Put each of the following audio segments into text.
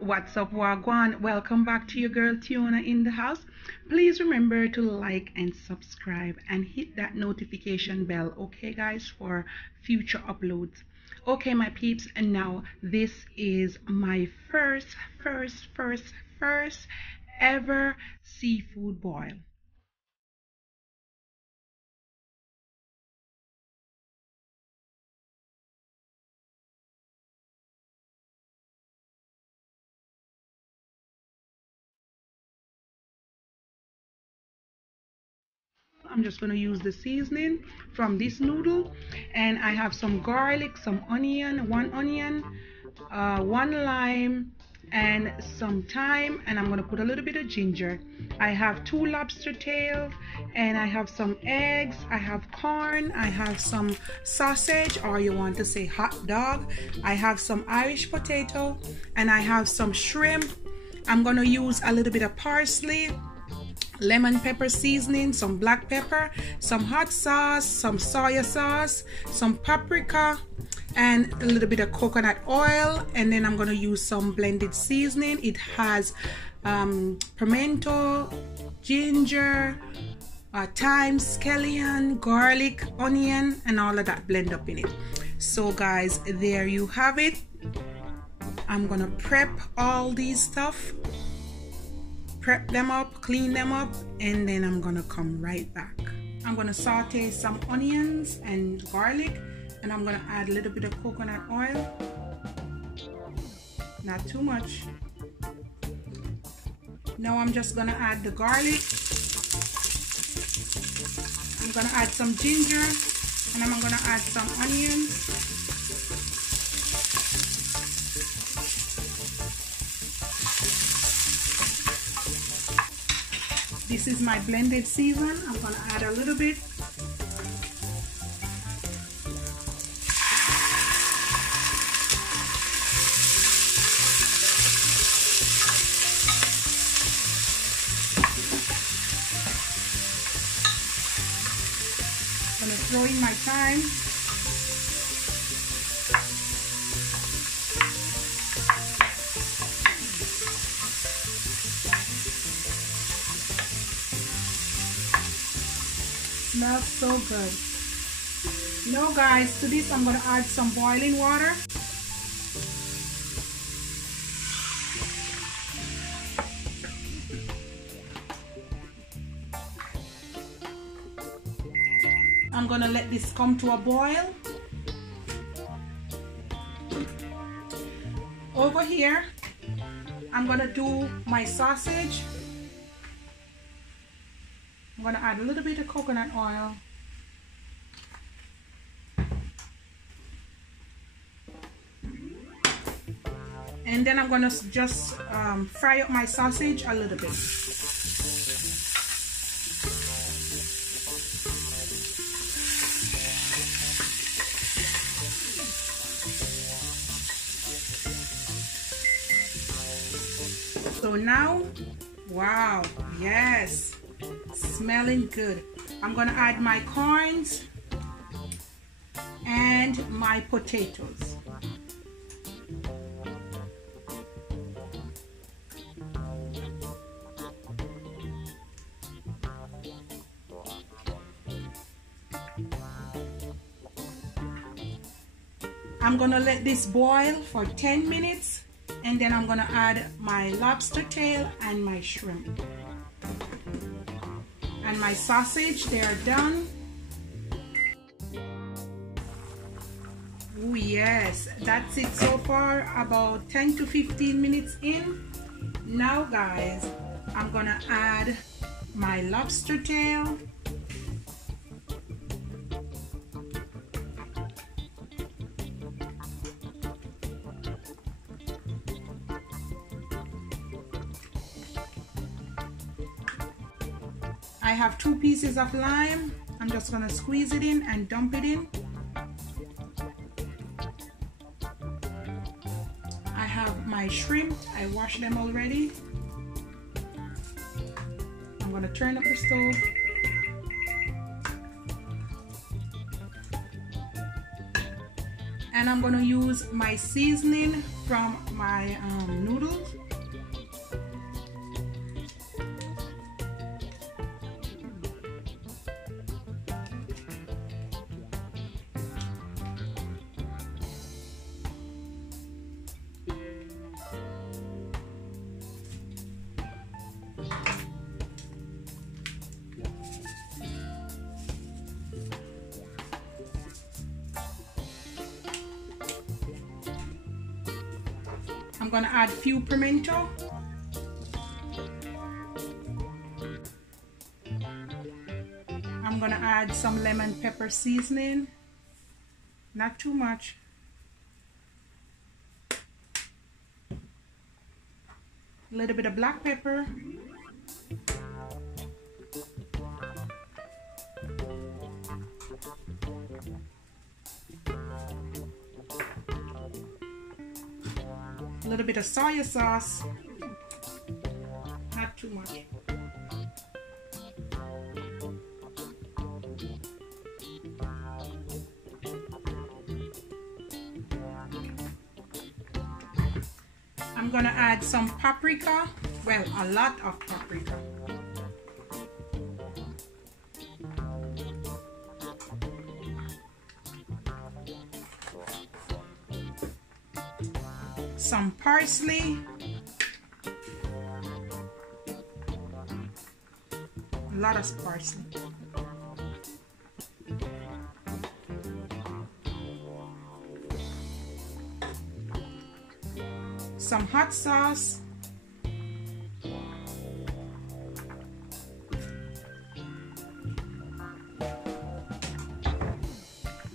What's up, Wagwan? Welcome back to your girl Tiona in the house. Please remember to like and subscribe and hit that notification bell, okay, guys, for future uploads. Okay, my peeps, and now this is my first ever seafood boil. I'm just going to use the seasoning from this noodle, and I have some garlic, some onion, one onion, one lime, and some thyme, and I'm going to put a little bit of ginger. I have two lobster tails, and I have some eggs, I have corn, I have some sausage, or you want to say hot dog, I have some Irish potato, and I have some shrimp. I'm going to use a little bit of parsley, lemon pepper seasoning, some black pepper, some hot sauce, some soy sauce, some paprika, and a little bit of coconut oil. And then I'm going to use some blended seasoning. It has pimento, ginger, thyme, scallion, garlic, onion, and all of that blend up in it. So guys, there you have it. I'm gonna prep all these stuff, prep them up, clean them up, and then I'm gonna come right back. I'm gonna saute some onions and garlic, and I'm gonna add a little bit of coconut oil, not too much. Now I'm just gonna add the garlic. I'm gonna add some ginger, and I'm gonna add some onions. This is my blended season. I'm gonna add a little bit. I'm gonna throw in my thyme. Smells so good. Now guys, to this I'm going to add some boiling water. I'm going to let this come to a boil. Over here, I'm going to do my sausage. I'm going to add a little bit of coconut oil. And then I'm going to just fry up my sausage a little bit. So now, wow, yes. Smelling good. I'm gonna add my corns and my potatoes. I'm gonna let this boil for 10 minutes, and then I'm gonna add my lobster tail and my shrimp. And my sausage, they are done. Oh yes, that's it so far, about 10 to 15 minutes in. Now guys, I'm gonna add my lobster tail. I have 2 pieces of lime. I'm just gonna squeeze it in and dump it in. I have my shrimp. I washed them already. I'm gonna turn up the stove. And I'm gonna use my seasoning from my noodles. I'm gonna add few pimento. I'm gonna add some lemon pepper seasoning, not too much. A little bit of black pepper. A little bit of soy sauce, not too much. I'm gonna add some paprika, well, a lot of paprika. Some parsley, a lot of parsley. Some hot sauce,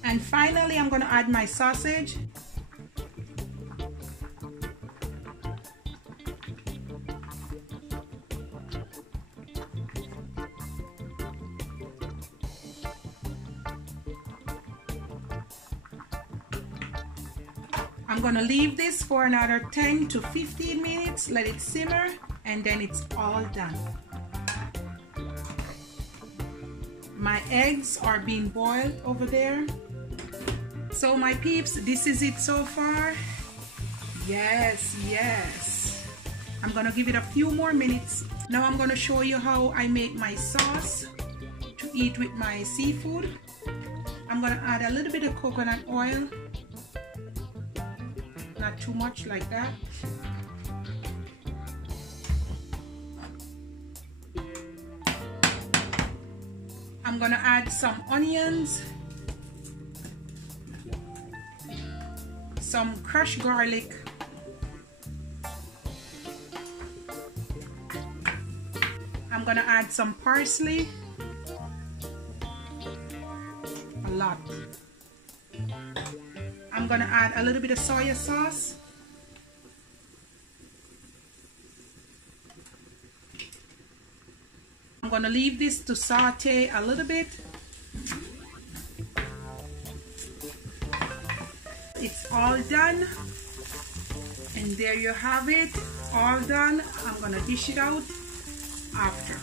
and finally I'm going to add my sausage. I'm gonna leave this for another 10 to 15 minutes, let it simmer, and then it's all done. My eggs are being boiled over there. So my peeps, this is it so far. Yes, yes. I'm gonna give it a few more minutes. Now I'm gonna show you how I make my sauce to eat with my seafood. I'm gonna add a little bit of coconut oil. Not too much like that. I'm gonna add some onions, some crushed garlic, I'm gonna add some parsley, a lot. I'm gonna add a little bit of soy sauce. I'm gonna leave this to saute a little bit. It's all done. And there you have it, all done. I'm gonna dish it out after.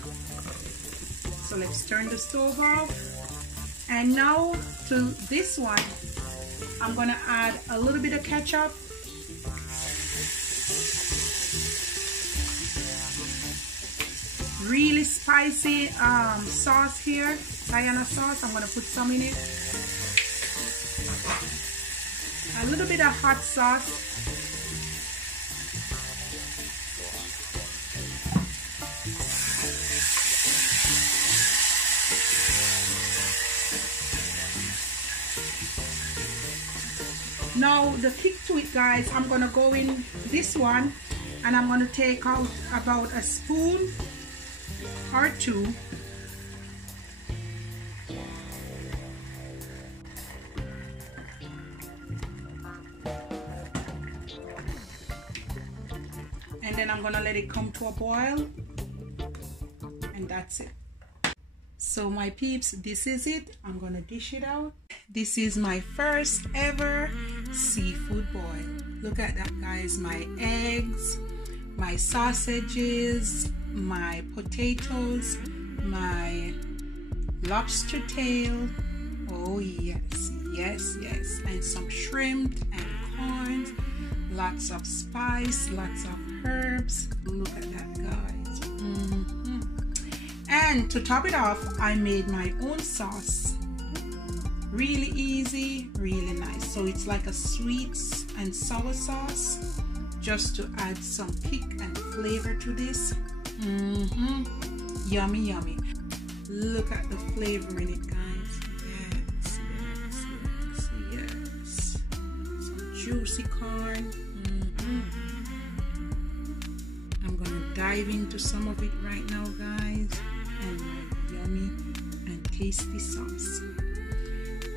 So let's turn the stove off. And now to this one, I'm gonna add a little bit of ketchup. Really spicy sauce here, Diana sauce. I'm gonna put some in it. A little bit of hot sauce. Now the kick to it, guys, I'm gonna go in this one and I'm gonna take out about a spoon or two. And then I'm gonna let it come to a boil, and that's it. So my peeps, this is it. I'm gonna dish it out. This is my first ever seafood boil. Look at that, guys. My eggs, my sausages, my potatoes, my lobster tail. Oh yes, yes, yes. And some shrimp and corn. Lots of spice, lots of herbs. Look at that, guys. And to top it off, I made my own sauce. Really easy, really nice. So it's like a sweet and sour sauce, just to add some kick and flavor to this. Yummy, yummy. Look at the flavor in it, guys. Yes, yes, yes, yes. Some juicy corn. dive into some of it right now, guys, and my yummy and tasty sauce.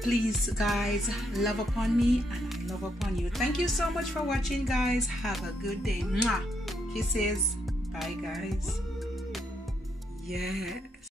Please, guys, love upon me and I love upon you. Thank you so much for watching, guys. Have a good day. Mwah. Kisses. Bye, guys. Yeah.